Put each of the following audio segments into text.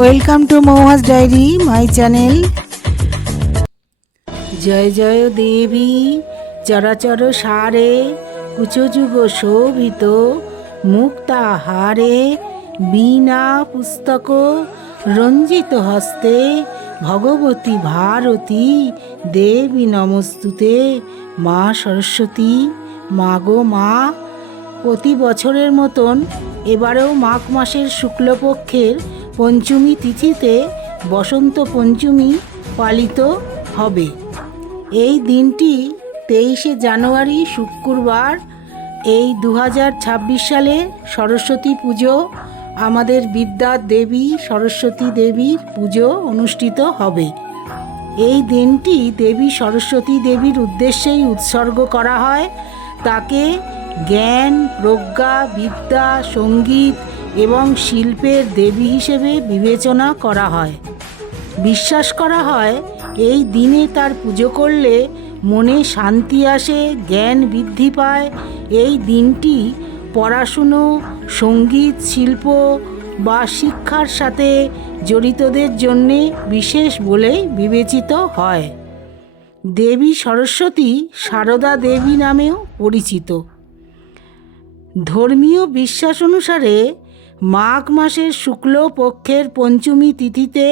Welcome to Mouhas diary my channel. জয় জয় দেবী চরাচর সারে কুচযুগ শোভিত মুক্তাহারে বীণা পুস্তক রঞ্জিত হস্তে ভগবতী ভারতী দেবী নমস্তুতে। মা সরস্বতী, মা গো মা। প্রতি বছরের মতন এবারেও মাঘ মাসের শুক্লপক্ষের পঞ্চমী তিথিতে বসন্ত পঞ্চমী পালিত হবে। এই দিনটি 23শে জানুয়ারি শুক্রবার। এই 2026 সালে সরস্বতী পুজো, আমাদের বিদ্যার দেবী সরস্বতী দেবীর পুজো অনুষ্ঠিত হবে। এই দিনটি দেবী সরস্বতী দেবীর উদ্দেশ্যেই উৎসর্গ করা হয়। তাকে জ্ঞান, প্রজ্ঞা, বিদ্যা, সঙ্গীত এবং শিল্পের দেবী হিসেবে বিবেচনা করা হয়। বিশ্বাস করা হয় এই দিনে তার পুজো করলে মনে শান্তি আসে, জ্ঞান বৃদ্ধি পায়। এই দিনটি পড়াশুনো, সঙ্গীত, শিল্প বা শিক্ষার সাথে জড়িতদের জন্যে বিশেষ বলেই বিবেচিত হয়। দেবী সরস্বতী সারদা দেবী নামেও পরিচিত। ধর্মীয় বিশ্বাস অনুসারে মাঘ মাসের শুক্লপক্ষের পঞ্চমী তিথিতে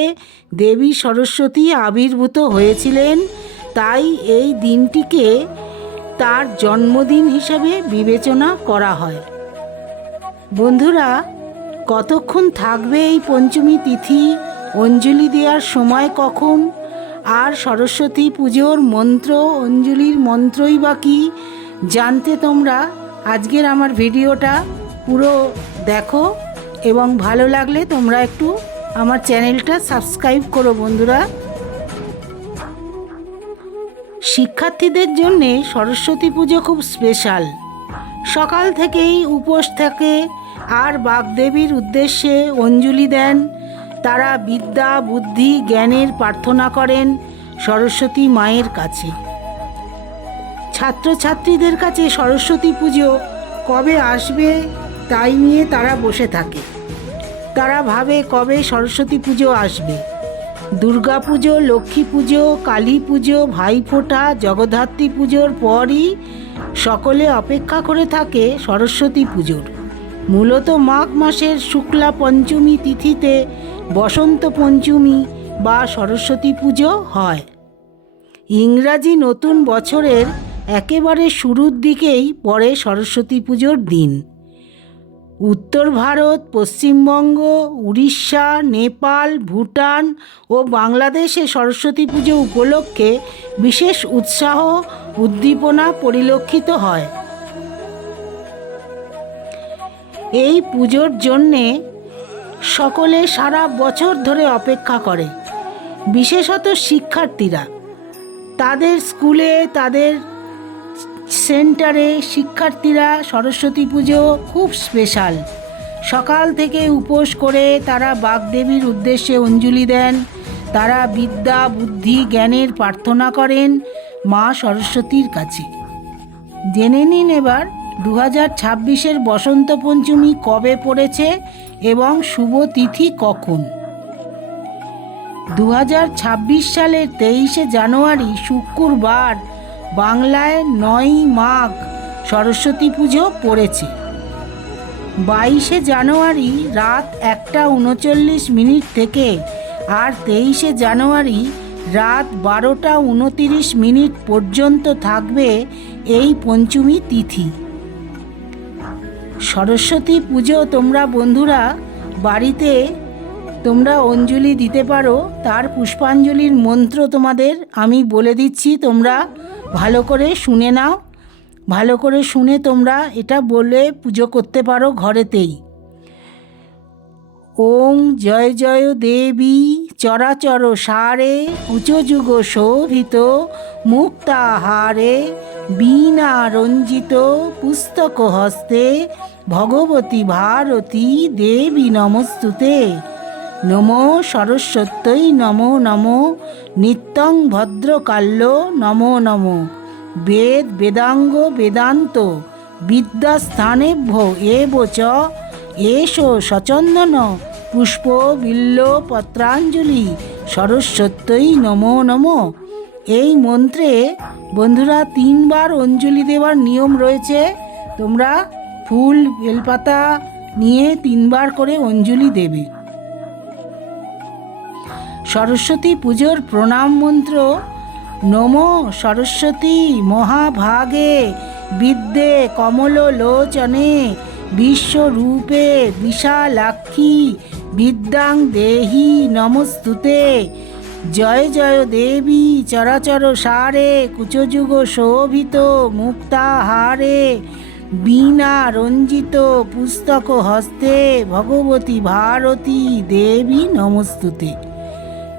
দেবী সরস্বতী আবির্ভূত হয়েছিলেন। তাই এই দিনটিকে তার জন্মদিন হিসেবে বিবেচনা করা হয়। বন্ধুরা, কতক্ষণ থাকবে এই পঞ্চমী তিথি? অঞ্জলি দেওয়ার সময় কখন? আর সরস্বতী পুজোর মন্ত্র, অঞ্জলির মন্ত্রই বা কী? জানতে তোমরা আজকের আমার ভিডিওটা পুরো দেখো এবং ভালো লাগলে তোমরা একটু আমার চ্যানেলটা সাবস্ক্রাইব করো। বন্ধুরা, শিক্ষার্থীদের জন্যে সরস্বতী পুজো খুব স্পেশাল। সকাল থেকেই উপোস থাকে আর বাগদেবীর উদ্দেশ্যে অঞ্জলি দেন। তারা বিদ্যা, বুদ্ধি, জ্ঞানের প্রার্থনা করেন সরস্বতী মায়ের কাছে। ছাত্রছাত্রীদের কাছে সরস্বতী পুজো কবে আসবে তাই নিয়ে তারা বসে থাকে। তারা ভাবে কবে সরস্বতী পুজো আসবে। দুর্গা পুজো, লক্ষ্মী পুজো, কালী পুজো, ভাইফোঁটা, জগদ্ধাত্রী পুজোর পরই সকলে অপেক্ষা করে থাকে সরস্বতী পুজোর। মূলত মাঘ মাসের শুক্লা পঞ্চমী তিথিতে বসন্ত পঞ্চমী বা সরস্বতী পুজো হয়। ইংরাজি নতুন বছরের একেবারে শুরুর দিকেই পড়ে সরস্বতী পুজোর দিন। উত্তর ভারত, পশ্চিমবঙ্গ, উড়িষ্যা, নেপাল, ভুটান ও বাংলাদেশে সরস্বতী পুজো উপলক্ষে বিশেষ উৎসাহ উদ্দীপনা পরিলক্ষিত হয়। এই পুজোর জন্যে সকলে সারা বছর ধরে অপেক্ষা করে। বিশেষত শিক্ষার্থীরা তাদের স্কুলে, তাদের সেন্টারে শিক্ষার্থীরা সরস্বতী পুজো খুব স্পেশাল। সকাল থেকে উপোস করে তারা বাগদেবীর উদ্দেশ্যে অঞ্জলি দেন। তারা বিদ্যা, বুদ্ধি, জ্ঞানের প্রার্থনা করেন মা সরস্বতীর কাছে। জেনে নিন এবার 2026-এর বসন্ত পঞ্চমী কবে পড়েছে এবং শুভ তিথি কখন। 2026 সালের 23শে জানুয়ারি শুক্রবার বাংলায় 9ই মাঘ সরস্বতী পুজো পড়েছে। 22শে জানুয়ারি রাত 1:39 থেকে আর 23শে জানুয়ারি রাত 12:29 পর্যন্ত থাকবে এই পঞ্চমী তিথি। সরস্বতী পুজো তোমরা বন্ধুরা বাড়িতে তোমরা অঞ্জলি দিতে পারো। তার পুষ্পাঞ্জলির মন্ত্র তোমাদের আমি বলে দিচ্ছি, তোমরা ভালো করে শুনে নাও। ভালো করে শুনে তোমরা এটা বলে পুজো করতে পারো ঘরেতেই। ওং জয় জয় দেবী চরাচর সারে কুচযুগ শোভিত মুক্তাহারে বীণা রঞ্জিত পুস্তক হস্তে ভগবতী ভারতী দেবী নমস্তুতে। নমো সরস্বত্যৈ নমো নমো নিত্যং ভদ্রকাল্য নমো নমো। বেদ বেদাঙ্গ বেদান্ত বিদ্যাস্থানেভ্যো এব চ এষো সচন্দন পুষ্প বিল্ল পত্রাঞ্জলি সরস্বত্যই নমো নমো। এই মন্ত্রে বন্ধুরা 3 বার অঞ্জলি দেওয়ার নিয়ম রয়েছে। তোমরা ফুল বেলপাতা নিয়ে 3 বার করে অঞ্জলি দেবে। সরস্বতী পুজোর প্রণাম মন্ত্র: নমো সরস্বতী মহাভাগে বিদ্যে কমললোচনে বিশ্বরূপে বিশালাক্ষী বিদ্যাং দেহি নমস্তুতে। জয় জয় দেবী চরাচর সারে কুচযুগ শোভিত মুক্তাহারে বীণা রঞ্জিত পুস্তক হস্তে ভগবতী ভারতী দেবী নমস্তুতে।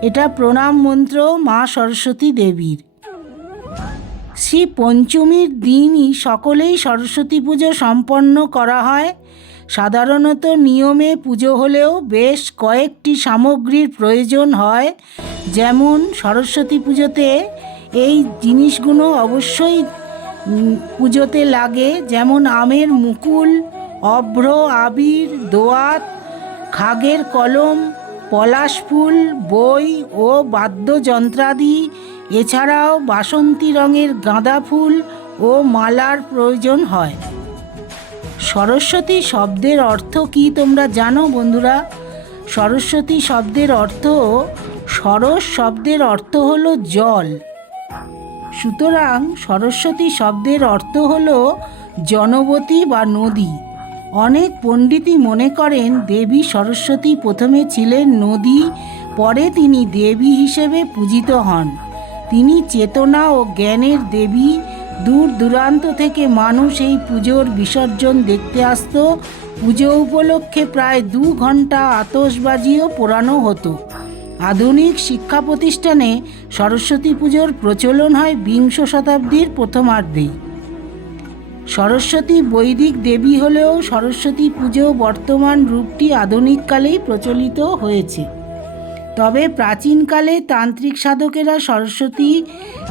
এটা প্রণাম মন্ত্র মা সরস্বতী দেবীর। শ্রী পঞ্চমীর দিনই সকলেই সরস্বতী পুজো সম্পন্ন করা হয়। সাধারণত নিয়মে পুজো হলেও বেশ কয়েকটি সামগ্রীর প্রয়োজন হয়। যেমন সরস্বতী পুজোতে এই জিনিসগুলো অবশ্যই পুজোতে লাগে, যেমন আমের মুকুল, অভ্র, আবির, দোয়াত, খাগের কলম, পলাশ ফুল, বই ও বাদ্যযন্ত্রাদি। এছাড়াও বাসন্তী রঙের গাঁদা ফুল ও মালার প্রয়োজন হয়। সরস্বতী শব্দের অর্থ কি তোমরা জানো বন্ধুরা? সরস্বতী শব্দের অর্থ, সরস শব্দের অর্থ হলো জল। সুতরাং সরস্বতী শব্দের অর্থ হলো জনবতী বা নদী। অনেক পণ্ডিতই মনে করেন দেবী সরস্বতী প্রথমে ছিলেন নদী, পরে তিনি দেবী হিসেবে পূজিত হন। তিনি চেতনা ও জ্ঞানের দেবী। দূর দূরান্ত থেকে মানুষ এই পুজোর বিসর্জন দেখতে আসত। পুজো উপলক্ষে প্রায় 2 ঘন্টা আতশবাজিও পোড়ানো হতো। আধুনিক শিক্ষা প্রতিষ্ঠানে সরস্বতী পুজোর প্রচলন হয় 20 শতাব্দীর প্রথমার্ধেই। সরস্বতী বৈদিক দেবী হলেও সরস্বতী পুজো বর্তমান রূপটি আধুনিক কালেই প্রচলিত হয়েছে। তবে প্রাচীনকালে তান্ত্রিক সাধকেরা সরস্বতী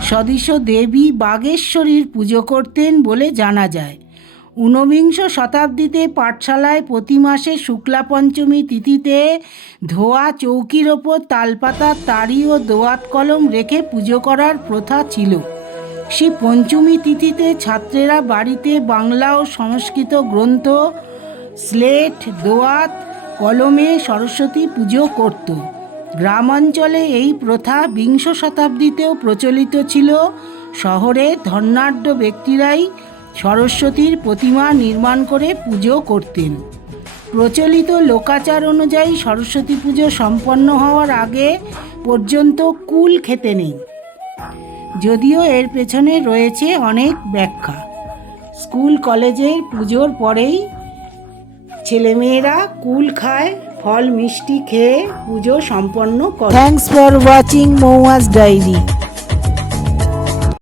সদৃশ দেবী বাগেশ্বরীর পুজো করতেন বলে জানা যায়। 19 শতাব্দীতে পাঠশালায় প্রতি মাসে শুক্লা পঞ্চমী তিথিতে ধোয়া চৌকির ওপর তালপাতা, তাড়ি ও দোয়াত কলম রেখে পুজো করার প্রথা ছিল। সেই পঞ্চমী তিথিতে ছাত্রেরা বাড়িতে বাংলা ও সংস্কৃত গ্রন্থ, স্লেট, দোয়াত কলমে সরস্বতী পুজো করত। গ্রামাঞ্চলে এই প্রথা 20 শতাব্দীতেও প্রচলিত ছিল। শহরে ধনাঢ্য ব্যক্তিরাই সরস্বতীর প্রতিমা নির্মাণ করে পুজো করতেন। প্রচলিত লোকাচার অনুযায়ী সরস্বতী পুজো সম্পন্ন হওয়ার আগে পর্যন্ত কুল খেতে নেই, যদিও এর পেছনে রয়েছে অনেক ব্যাখ্যা। স্কুল কলেজের পুজোর পরেই ছেলেমেয়েরা কুল খায়, ফল মিষ্টি খেয়ে পুজো সম্পন্ন করে। Thanks for watching Mouas diary.